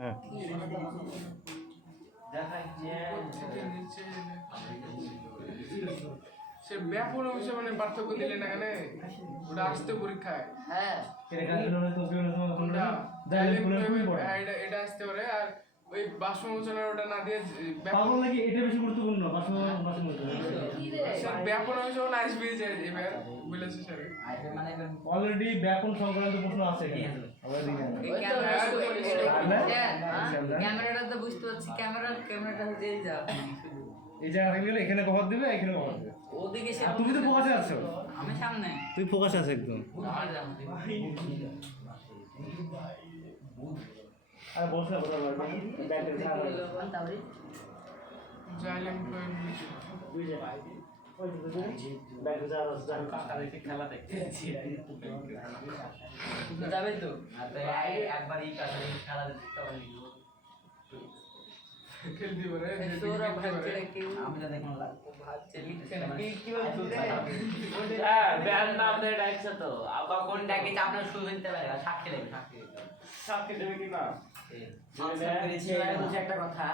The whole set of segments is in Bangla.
হ্যাঁ সে ব্যাপন অংশে মানে পার্থক্য দিলে না কেন ওটা আসতে পরীক্ষায় হ্যাঁ এটা আসতে পারে আর ওই বাষ্পমোচনের ওটা না দিয়ে পাগল নাকি এটা বেশি গুরুত্বপূর্ণ ব্যাপন অংশ না আসবে যে এবার বলেছে স্যার অলরেডি ব্যাপন সংক্রান্ত প্রশ্ন আছে ক্যামেরাটা তো বুঝতে পারছি ক্যামেরাটা হতেই যা এই জায়গা থেকে গেলে এখানে কভার দেবে এখানে কভার দেবে ওদিকে সে তুমি তো ফোকাসে আছো আমি সামনে তুই ফোকাসে আছো একদম আরে বস না বড় বড় ব্যাটারি খারাপ যাইলাম দুই জায়গা ওই তো ব্যাটারি যারা জান কাকা দেখে খেলা দেখতে যাবে তো একবারই কাছে খেলা দেখতে পারি খেলতে পারে সোরা ভাবছে কি আমি তো দেখলাম ভাবছে লিখছে না কি বলছিস হ্যাঁ ব্যান্ড নাম দিয়ে ডাকছে তো আবার কোন ডাকে আপনার শুরু করতে পারে সাক্ষী দেবে সাথে দেবে কি না একটা কথা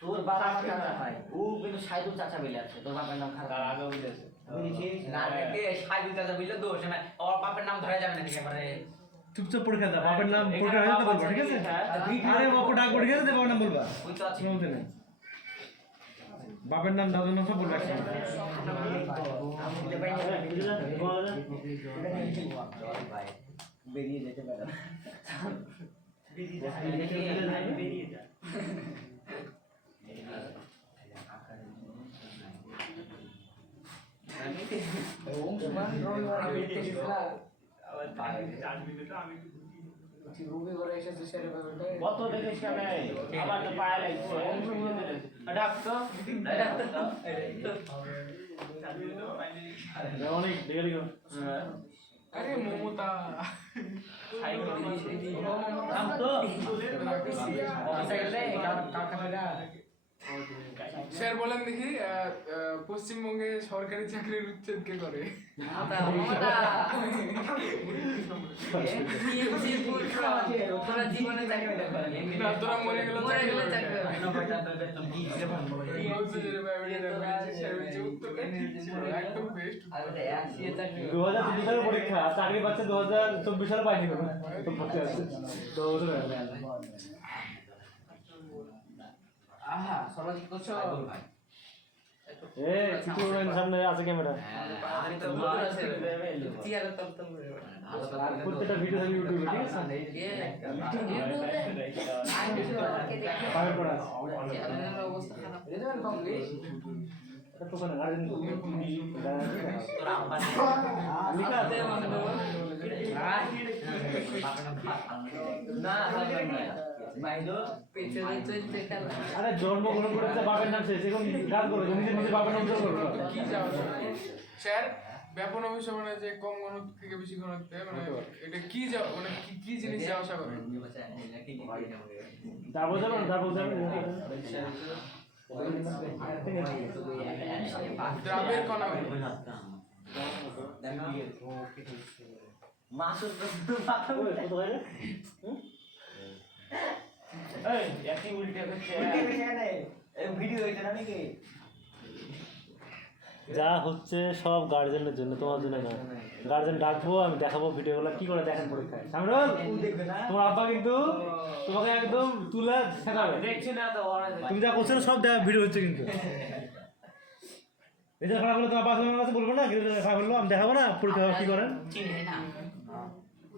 তোর বাবা আমার চাচা ভাই ও কিন্তু সাইদুল চাচা বলে আছে তোর বাবার নাম খারাপ আগে বলেছে না দেখে সাইদুল চাচা বলে দোষ না ওর বাবার নাম ধরা যাবে না ঠিক আছে চুপচাপ পরীক্ষা দাও বাবার নাম পরীক্ষা হয়ে বলবা ঠিক আছে আরে বাবা ডাক পড়ে গেছে বাবার নাম বলবা ওই তো আছে শুনতে না বাবার নাম দাদার নাম সব বলবা বেরিয়ে যেতে পারে বেরিয়ে যা কত দেখিস কেন আবার তো পায়ে লাগছে ডাক্তার অনেক দেরি গো আরে মমতা নাম তো স্যার বলেন দেখি পশ্চিমবঙ্গে সরকারি চাকরির উচ্ছেদ কে করে তোরা জীবনে চাকরি না তোরা মরে গেলে চাকরি একদম বেস্ট 2023 সালের পরীক্ষা চাকরি পাচ্ছে 2024 সালে পাইনি কোনো তো পড়তে আছে তো আহা সামাজিক করছো ভাই কিছু সামনে আছে ক্যামেরা চেয়ারে তলতল করে আর প্রত্যেকটা ভিডিও থাকবে ইউটিউবে ঠিক আছে পাবে পড়া চ্যানেলের অবস্থা খারাপ হয়ে যাবে কমপ্লিট এটা তো কোন গার্ডেন তোর আব্বা লিখা আছে না বাইদো পেছনে চলছে খেলা আরে জন্মগ্রহণ করেছে বাবার নাম শেষ এখন কাজ করো নিজে নিজে বাবার নাম জন্ম করো কি যাওয়া স্যার ব্যাপন অংশ মানে যে কম ঘনত্ব থেকে বেশি ঘনত্ব মানে এটা কি যাওয়া মানে কি জিনিস যাওয়া আসা করে তারপর যাবেন দ্রাবের কণা মাসুদ কত হয় রে এই একই উল্টে করছে এই ভিডিও হইছে না নাকি যা হচ্ছে সব গার্জেনের জন্য তোমার জন্য না গার্জেন ডাকবো আমি দেখাবো ভিডিওগুলো কি করে দেখেন পরীক্ষায় সামরুল তোমার আব্বা কিন্তু তোমাকে একদম তুলে শেখাবে দেখছি না তো তুমি যা করছো সব ভিডিও হচ্ছে কিন্তু রেজাল্ট খারাপ হলে তোমার পাশে কাছে বলবো না রেজাল্ট খারাপ হলো আমি দেখাবো না পরীক্ষা কি করেন চিনি না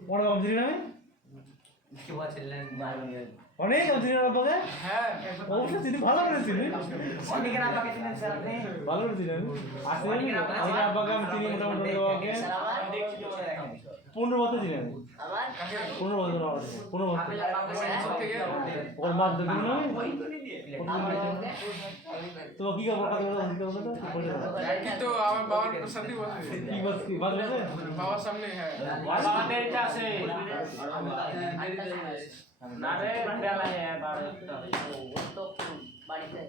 পড়া কম চিনি না আমি কি বলছিলেন অনেক কম চিনি না আব্বাকে হ্যাঁ অবশ্যই চিনি ভালো করে চিনি অনেকের আব্বাকে চিনেন স্যার আপনি ভালো করে চিনি আসলে অনেক আব্বাকে আমি চিনি মোটামুটি বাবাকে 15 বছর চিনি আমি আমার 15 বছর 15 বছর থেকে ওর মাছ দেখি না তো কি খবর একই তো আমার বাবার সাথে বসে কি বাস কি বাস লেছে বাবার সামনে হ্যাঁ বাবা দেরিতে আছে না রে বেলায় তো বাড়িতে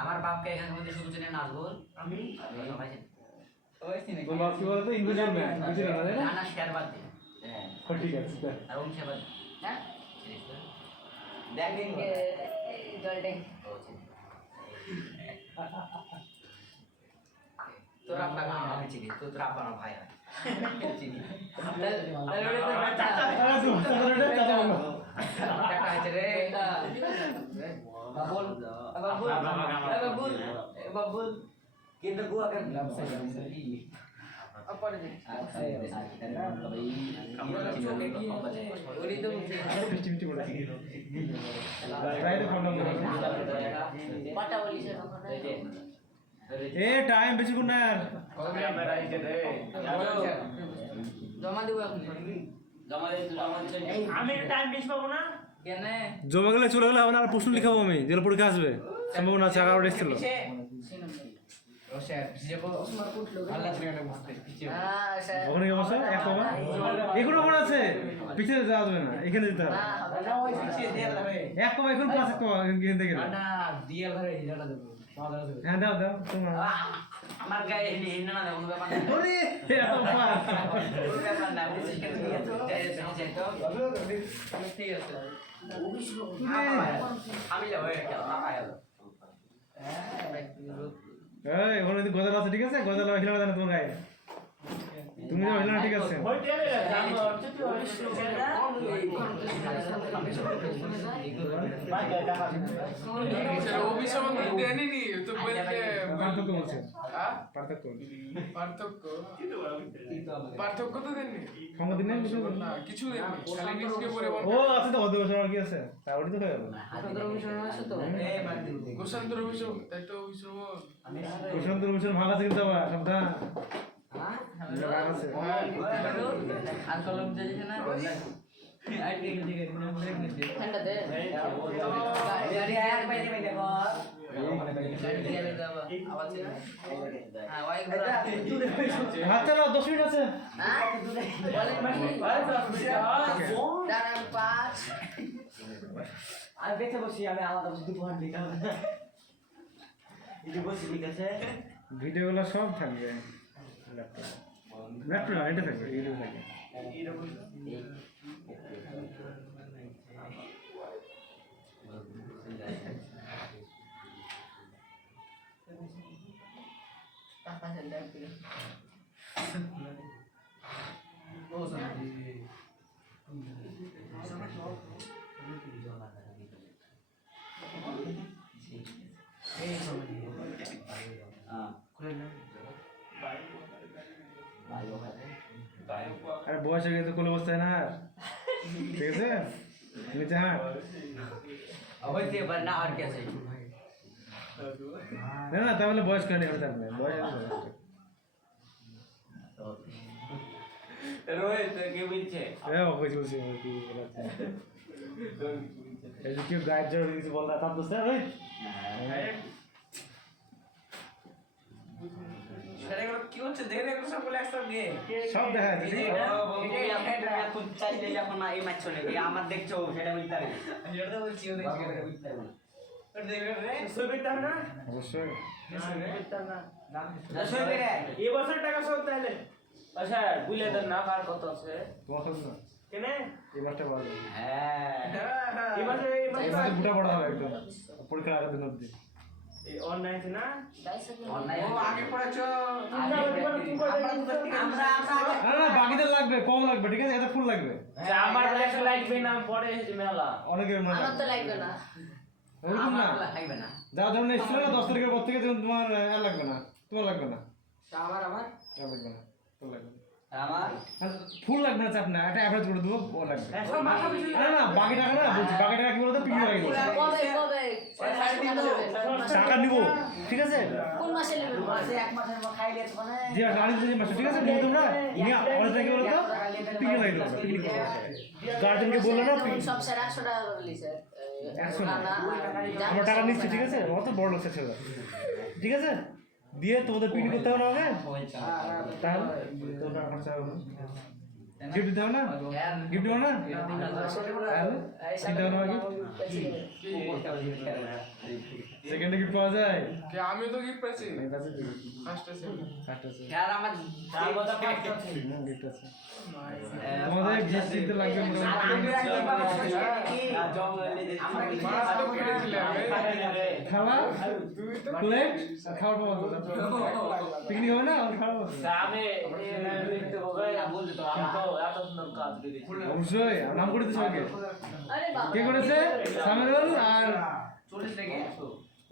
আমার বাপকে এখানে মধ্যে শুরু চিনে নাচবো আমি সবাই চিনি সবাই চিনে তোর বাস কি বলতো ইনভিজিবল ম্যান বুঝলি না না শেয়ার বাদ দে ঠিক আছে আর ওম শেয়ার বাদ হ্যাঁ দেখেন জল ট্যাঙ্ক তোর আব্বা আমি চিনি তোর আব্বা আমার ভাই হয় চিনি তাহলে তো বাচ্চা দেখা হয়েছে রে বাবুল বাবুল বাবুল বাবুল কিন্তু গুয়া কেন পরে দেখি ওরই তো মুখে পাটা বলিস এ টাইম বেশিক্ষণ না আর জমা দেবো এখন আমি টাইম বেশি পাবো না কেন জমা গেলে চলে গেলে হবে না আর প্রশ্ন লিখাবো আমি জেলা পরীক্ষা আসবে সম্ভাবনা আছে 11টা এসেছিল ওখানে কি অবস্থা এক কমা এখনো মনে আছে পিছনে যাওয়া যাবে না এখানে যেতে হবে এক কমা এখন পাঁচ এক কমা এখান থেকে হ্যাঁ দাও দাও তোমার আমার গায়ে হিন্না না কোনো ব্যাপার না ওরে এত পাস কোনো ব্যাপার না বুঝছিস কেন ঠিক আছে আমি যাবো টাকা এলো এই ওখানে যদি গজাল আছে ঠিক আছে গজাল হিলানো জানো তোমার গায়ে তুমি যাও হিলানো ঠিক আছে অভিসরণ দেয়নি তো বলতে পার্থক্য বলছে হ্যাঁ পার্থক্য পার্থক্য পার্থক্য তো দেননি সংগতি নেই কিছু না কিছু দেননি খালি নিজকে বলে ও আছে তো অধিবেশন আর কি আছে তা ওটি তো হয়ে গেল গোসান্তর অভিসরণ তাই তো অভিসরণ প্রশান্ত অধিবেশন ভাগ আছে কিন্তু আবার সাবধান ভাগ আছে আর কলম দিয়েছে না ঠান্ডা দে গাড়ি এক বাইরে বাইরে কর আওয়াজ হ্যাঁ ওই ঘোরা হাত চালাও 10 মিনিট আছে হ্যাঁ দাঁড়ান 5 আমি দেখতে বসি আমি আলাদা বসে দুটো ঘন্টা লিখা হবে এই বসি ঠিক আছে ভিডিওগুলো সব থাকবে ল্যাপটপ না এটা থাকবে ভিডিও থাকবে পাপা সেন্টার করে আরে বয়স হয়ে গেছে কোলে বসতে হয় না আর। ঠিক আছে নিচে হাঁট হইতে পারে না আর কি আছে না না তাহলে বয়স কেন এখানে থাকবে বয়স রোহিত কে বলছে এ অফিস বলছি কি বলছে এই যে কেউ গাইড জোর কিছু বল না তার দোস্ত ওই সেটাগুলো কি হচ্ছে দেখে এগুলো সব বলে একসাথে দিয়ে সব দেখা যাচ্ছে এখন চাইলে যখন এই ম্যাচ চলে গিয়ে আমার দেখছো সেটা বলতে পারে সেটা তো বলছি ওদের বলতে পারে অবশ্যই এই বছর টাকা সব তাহলে আচ্ছা বুঝলে দেন না কার কত আছে তোমার সব না কেনে এই মাসটা ভালো হ্যাঁ এই মাসে এই মাসে বুটা বড় হবে একদম পরীক্ষার আগের দিন অবধি এই অনলাইন আছে না 22 সেকেন্ড অনলাইন ও আগে পড়েছো আমরা না বাকিদের লাগবে কম লাগবে ঠিক আছে এটা ফুল লাগবে আমার একটা লাগবে না পরে মেলা অনেকের মনে আমার তো লাগবে না ওরকম না লাগবে না যা ধরুন এসেছিল না 10 তারিখের পর থেকে যখন তোমার লাগবে না তোমার লাগবে না আমার লাগবে না তোর লাগবে না আমার ফুল লাগবে না চাপ না একটা অ্যাভারেজ করে দেবো ও লাগবে সব মাথা পিছু না না বাকি টাকা না বলছি বাকি টাকা কি বলতো পিছনে লাগিয়ে দেবো কবে টাকা নিবো ঠিক আছে কোন মাসে নেবেন মাসে এক মাসের পর খাইলে তো মানে যে গাড়ি যে মাসে ঠিক আছে নিয়ে তোমরা নিয়ে অনেক টাকা বলতো পিছনে লাগিয়ে দেবো পিকনিক গার্জেনকে বললো না সব স্যার 100 টাকা করে লিছে 100 আমরা টাকা নিচ্ছি ঠিক আছে অত বড় লোক ছেলে ঠিক আছে দিয়ে তোমাদের পিকনিক করতে হবে না হবে তাহলে তোমরা খরচা হবে গিফট দিতে হবে না গিফট দেবো না তাহলে চিন্তা ভাবনা কি সেকেন্ডে গিফট পাওয়া যায় কে আমিও তো গিফট পেয়েছি ফার্স্ট আছে यार আমার গিফট আছে তোমাদের গিফট দিতে লাগবে মাছ তো কেটেছিলে খাওয়া প্লেট খাওয়ার পাওয়া পিকনিক হবে না খাওয়া অবশ্যই নাম করে দিচ্ছ আগে আরে বাবা কে করেছে সামিরুল আর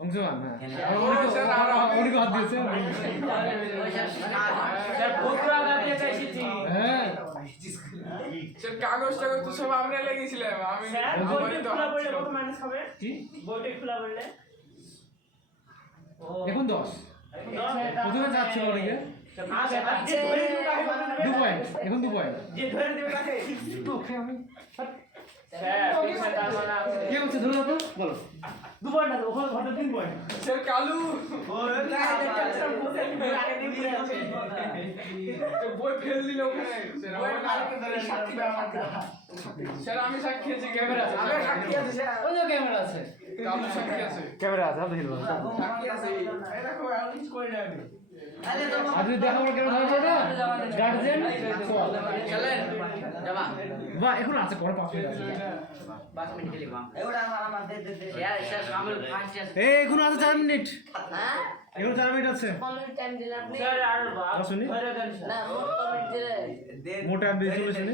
অংশমান হ্যাঁ উনিকে হাত দিয়েছে হ্যাঁ স্যার কাগজ টাগজ তো সব আমরা লেগেছিলাম আমি কি এখন 10 প্রথমে যাচ্ছে অনেকে 2 পয়েন্ট এখন 2 পয়েন্ট কে হচ্ছে ধরো তো বলো 2 পয়েন্ট আছে ওখানে ঘটে 3 পয়েন্ট স্যার কালু বই ফেল দিল ওখানে স্যার আমি সাক্ষী আছি ক্যামেরা আছে আমি সাক্ষী আছি স্যার ওই যে ক্যামেরা আছে কালু সাক্ষী আছে ক্যামেরা আছে আপনি দেখুন সাক্ষী আছে এই দেখো আর কিছু করে না আমি আপনি দেখা বড় ক্যামেরা ধরবে না গার্জিয়ান চলেন যাবা বাহ এখন আছে পরে 5 মিনিট আছে 5 মিনিট লিখবা এগুলা আমার দে यार স্যার শামিল ফাঁসি আছে এই এখন আছে 4 মিনিট হ্যাঁ এখন 4 মিনিট আছে 15 টাইম দিলেন আপনি স্যার আর 10 মিনিট না কমেন্ট দিলেন মোটা দিয়ে চলেছে না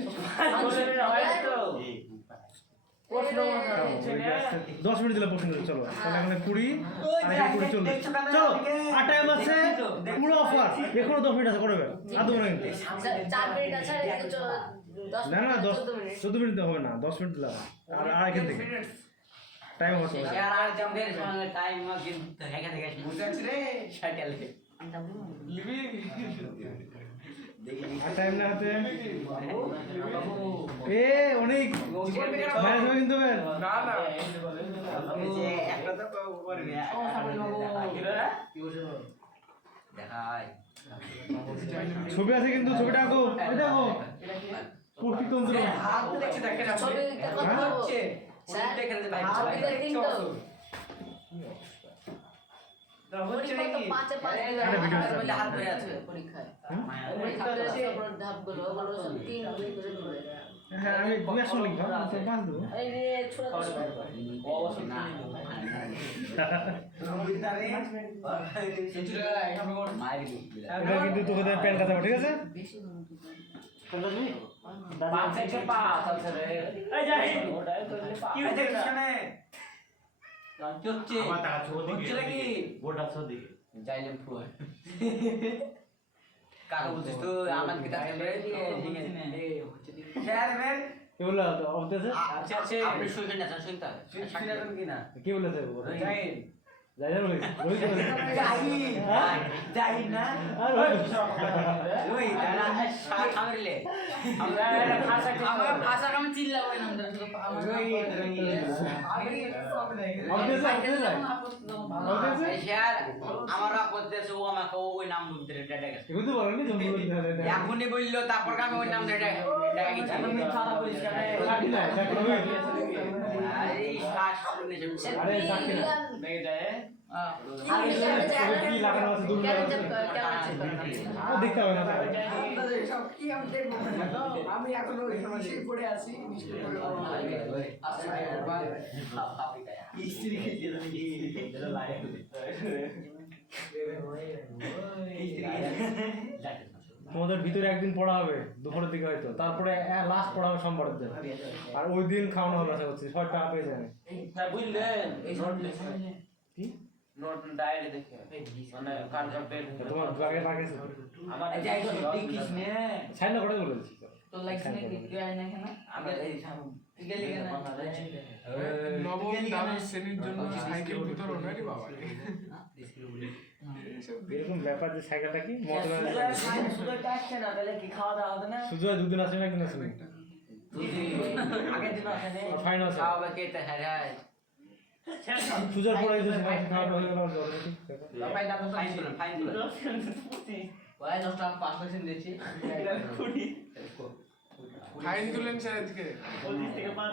10 মিনিট দিলে প্রশ্ন চলো তাহলে এখানে 20 আর এখানে 20 চলবে চলো আর টাইম আছে পুরো অফার এখনো 10 মিনিট আছে করবে আর দেবো না কিন্তু 4 মিনিট আছে আর 10 না না 14 মিনিট হবে না 10 মিনিট দিলাম আর এখান থেকে টাইম আছে यार আর জমদের সঙ্গে টাইম কিন্তু হেগে থেকে বুঝাচ্ছি রে শাইকেল লিবি আর টাইম না হাতে এ অনেক ম্যাচ হবে কিন্তু না না যে একটা তো করবে দেখাই ছবি আছে কিন্তু ছবিটা আঁকো ওই দেখো প্রতিতন্ত্র হাত দেখছে দেখে যাচ্ছে ছবি কত হচ্ছে স্যার দেখে ভাই আপনি দেখেন তো হচ্ছে নাকি 5 5 একটা ভিডিও আছে। বলে হাত ধরে আছে পরীক্ষায় মায়া পরীক্ষার ধাপগুলো ওগুলো সব 3 করে দিবে হ্যাঁ আমি 200 লিখবো তো 5 দেবো এই যে ছোট অবশ্যই না এটা কিন্তু তোকে দেবে প্যান কাটাবো ঠিক আছে বেশি প্যান কাটবি কি হয়েছে এখানে চুপচে হচ্ছে নাকি যাইলাম ফুল কাকা বলছিস তো আমার কি তাকে মেরে দিয়ে স্যার ম্যাম এগুলো অবতেছে আচ্ছা আচ্ছা আপনি শুনছেন না শুনতে শুনছেন কি না কি বলেছে যাই যাই না রোহিত রোহিত বলেছে যাই না আর রোহিত ওই দাদা সামরিলে আমরা আমার ভাষা কাম চিল্লা ওই নাম ধরে আমার অবতেছে স্যার আমার আপত্তি আছে ও আমাকে ওই নাম ধরে ডাটা গেছে এগুলো তো বলেনি জমি এখনই বললো তারপর আমি ওই নাম ধরে ডাটা গেছি আমি মিথ্যা কথা বলিস কেন সাক্ষী নাই সাক্ষী রোহিত এই শ্বাস শুনে আরে সাক্ষী না দেখে যায় কি লাগানো আছে দূর ও দেখতে হবে না আমি এখনো নিশ্চয়ই পড়ে আছি নিশ্চয়ই তোমাদের ভিতরে একদিন পড়া হবে দুপুরের দিকে হয়তো তারপরে লাস্ট পড়া হবে সোমবারের দিন আর ওই দিন খাওয়ানো হবে আশা করছি 6 টাকা পেয়ে যাবে বুঝলেন কি নোট ডায়েরি দেখে মানে কার কার পেট তোমার বাগে বাগেছে আমার যাই দেখিস নে ছাইনা করে বলেছি তো লাইক নে কি আই না কেন আমি এই গেলি কেন নবম দামের শ্রেণীর জন্য সাইকেল বিতরণ আরে বাবা এরকম ব্যাপার যে সাইকেলটা কি মজা শুধু আসছে না তাহলে কি খাওয়া দাওয়া হবে না সুজয় দুদিন আসে না একদিন আসে আগের দিন আসে না ফাইন আছে খাওয়া খেতে হ্যাঁ সুজয় পড়ে গেছে খাওয়া হয়ে গেল জল ঠিক ফাইন দাও ফাইন তুলেন ফাইন তুলেন ওই 10 টাকা 5% দিয়েছি ফাইন তুলেন স্যার আজকে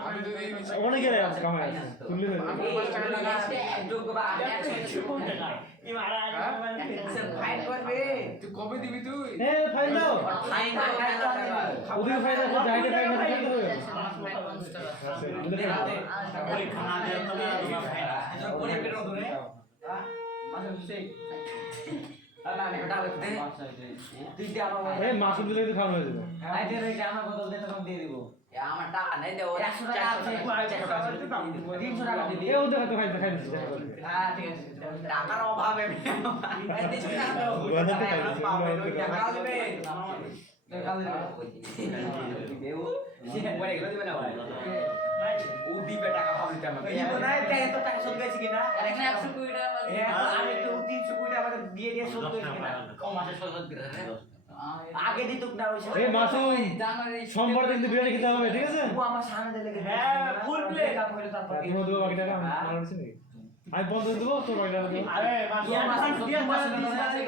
আমি তো দিয়ে দিচ্ছি অনেকের কামাই আছে তুললে হয়ে যাবে। আমি 5 টাকা দিচ্ছি যোগ্য বা ফাইন করবে তুই কবে দিবি তুই এ ফাইল দাও ফাইন ওদিকে ফাইল দাও জায়গা ফাইল দাও ফাইন হবে পরীক্ষা না দিয়ে তো তোমার ফাইন পরীক্ষা রো ধরে মাসে সেই না এটা দে তুই দে আমার এ মাসুদ দিলে তো খাওয়া হয়ে যাবে আই দে রে আমার বদল দে তখন দিয়ে দিব আমার টাকা নাই দে 100 টাকা আছে 300 টাকা দিবি এ ও দেখা তো খাই দিচ্ছি হ্যাঁ ঠিক আছে টাকার অভাবে এই দিছি না গন্ধ তো খাই দিচ্ছি টাকা দেবে টাকা দেবে ও সে বলে গেল দিবে না ও দিবে টাকা ভাবলি তো আমাকে দিব না তাই তো টাকা শোধ গেছে কিনা এখানে 120 টাকা আমি তো 320 টাকা দিয়ে দিয়ে শোধ করেছি কিনা কম মাসে শোধ করে আগে দিতুক না ওই এ মাসুদ সোমবার দিন তো বিরিয়ানি খেতে হবে ঠিক আছে ও আমার সামনে দিলে হ্যাঁ ফুল প্লেট কাপ হইলো তারপর তুমি দেবো বাকি টাকা আমার দিচ্ছি নাকি আমি বন্ধ করে দেবো তোর বাকি টাকা দেবো আরে মাসে দিয়ে মাসে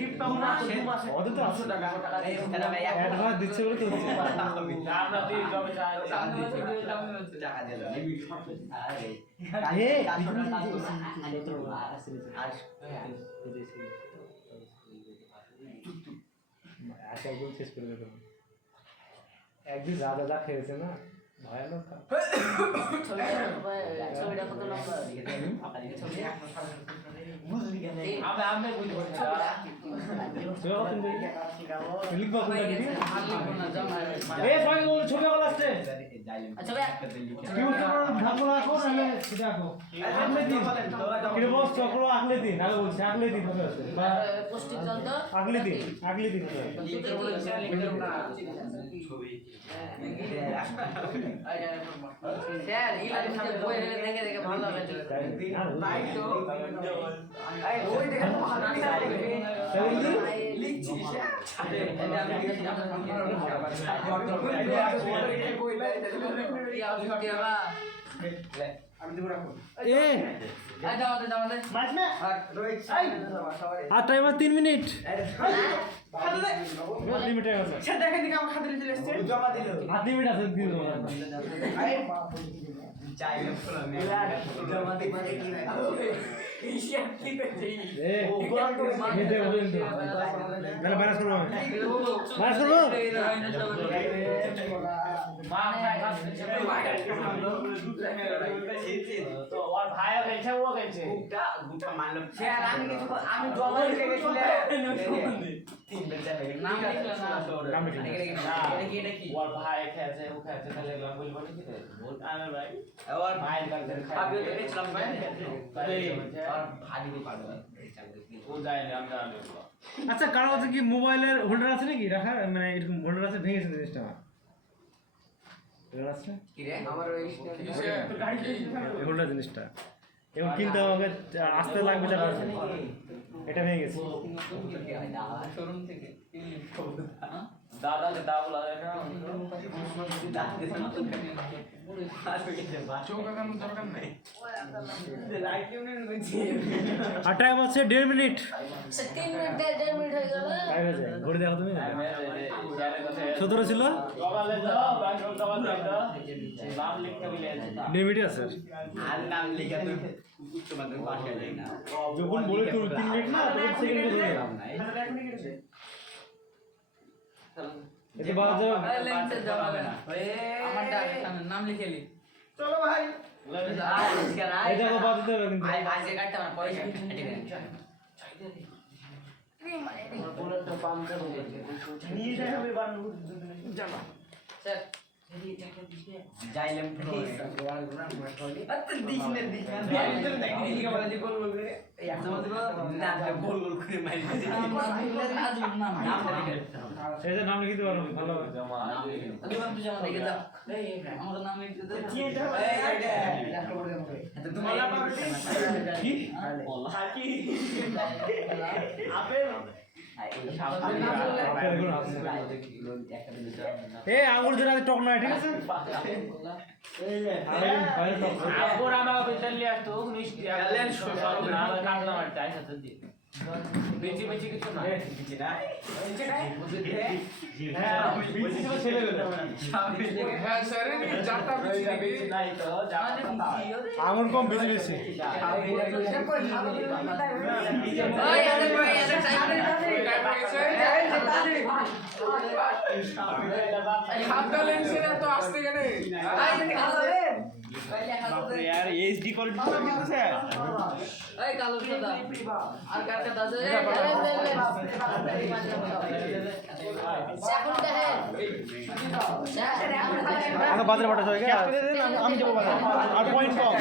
গিফট পাবো না অত তো 800 টাকা টাকা ভাই অ্যাডভান্স দিচ্ছে বলে তো দিচ্ছে আমরা দিয়ে জবে টাকা দিল আরে এ আচ্ছা একদম শেষ করে দেবো একদিন রাজা যা খেয়েছে না ভয়ানক ছবিটা কত লম্বা বুঝলি কেন আমি বুঝতে লিখবা কোনটা লিখি আচ্ছা এ সবাই বল ছবি আঁকা লাস্টে ভাই কি ধাপগুলো আঁকো নাহলে সেটা আঁকো আগলে দিন কি বস চক্র আগলে দিন আগে বলছি আগলে দিন হবে পোস্টিং যন্ত্র আগলে দিন স্যার ইলার সামনে বই দেখে দেখে ভালো লাগে ওই দেখে ভালো লিখছি আমি দেব রাখো এ মাছ না আর টাইম আছে 3 মিনিট লিমিট আছে সে দেখেন দিকে আমার খাতে চলে এসেছে জমা দিল 8 মিনিট আছে দিন চাই জমা দিতে মানে কি ভাই এই কি করতে এ ये दे बोल दो मैंने मैनेज करो তো ওর ভাই গেছে ও গেছে গুটা মানলাম স্যার আমি কিছু আমি জমা দিতে গেছিলাম তিন বেচা নাম লিখলা না নাম লিখলা এটা কি ওর ভাই খেয়েছে ও খেয়েছে তাহলে এগুলো বলবো না কি বহুত আমার ভাই ওর ভাই কালকে খাবি তো গেছিলাম ভাই আর ভাই দিতে পারবে ও যায় না আমরা আচ্ছা কারো কাছে কি মোবাইলের হোল্ডার আছে নাকি রাখা মানে এরকম হোল্ডার আছে ভেঙেছে জিনিসটা আমার আছে কি রে আমার ওই হোল্ডার জিনিসটা এবং কিনতে হবে আসতে লাগবে 4 বছর এটা ভেঙে গেছে শোরুম থেকে দাদা কে দাও লাগে না চোখ আঁকানোর দরকার নাই লাইট ইউনিয়ন গেছি আর টাইম আছে 1.5 মিনিট 3 মিনিট 1.5 মিনিট হয়ে গেল টাইম আছে ঘড়ি দেখো তুমি 17 ছিল সকালে যাও ব্যাংক সকালে যাও নাম লিখতে বলে 1.5 মিনিট আছে আর নাম লিখে তুই উচ্চ মাধ্যমিক পাশ হয়ে যাই না যখন বলে তো 3 মিনিট না তখন সেকেন্ড বলে এতে বাদ যাও লেন্সে জমা না আমার নাম লিখে লি চলো ভাই এই দেখো বাদ দিতে হবে কিন্তু আজ কাটতে আমার পয়সা বুলেটটা পাম্প করে নিয়ে যাই হবে বার জমা স্যার যাইলাম দিস না দিকে বলে যে গোল গোল করে এই একটা না গোল গোল করে মারি এই যে নাম লিখতে পারো ভালো হবে জমা দেখে দাও আমার নাম লিখতে দাও তোমার কি কি আপেল এ আঙুর ধরে টক নয় ঠিক আছে আগর আমার বিদ্যালয়ে আসতো মিষ্টি আলেন সব না কাটলাম আর চাই সাথে দিয়ে বেঁচে বেঁচে কিছু না বেঁচে নাই হ্যাঁ বিচি ছিল ছেলেগুলো হ্যাঁ স্যার চারটা বিচি দিবি নাই তো আঙুর কম বেশি বেশি খাদ্য লেন্সের এত আসতে কেন বাপরে यार एचडी क्वालिटी तो कितने है এই কালো সাদা আর কার কাছে আছে সেকেন্ড হে আমরা বাজারে পাঠাতে হবে আমি যাবো বাজারে আর পয়েন্ট কম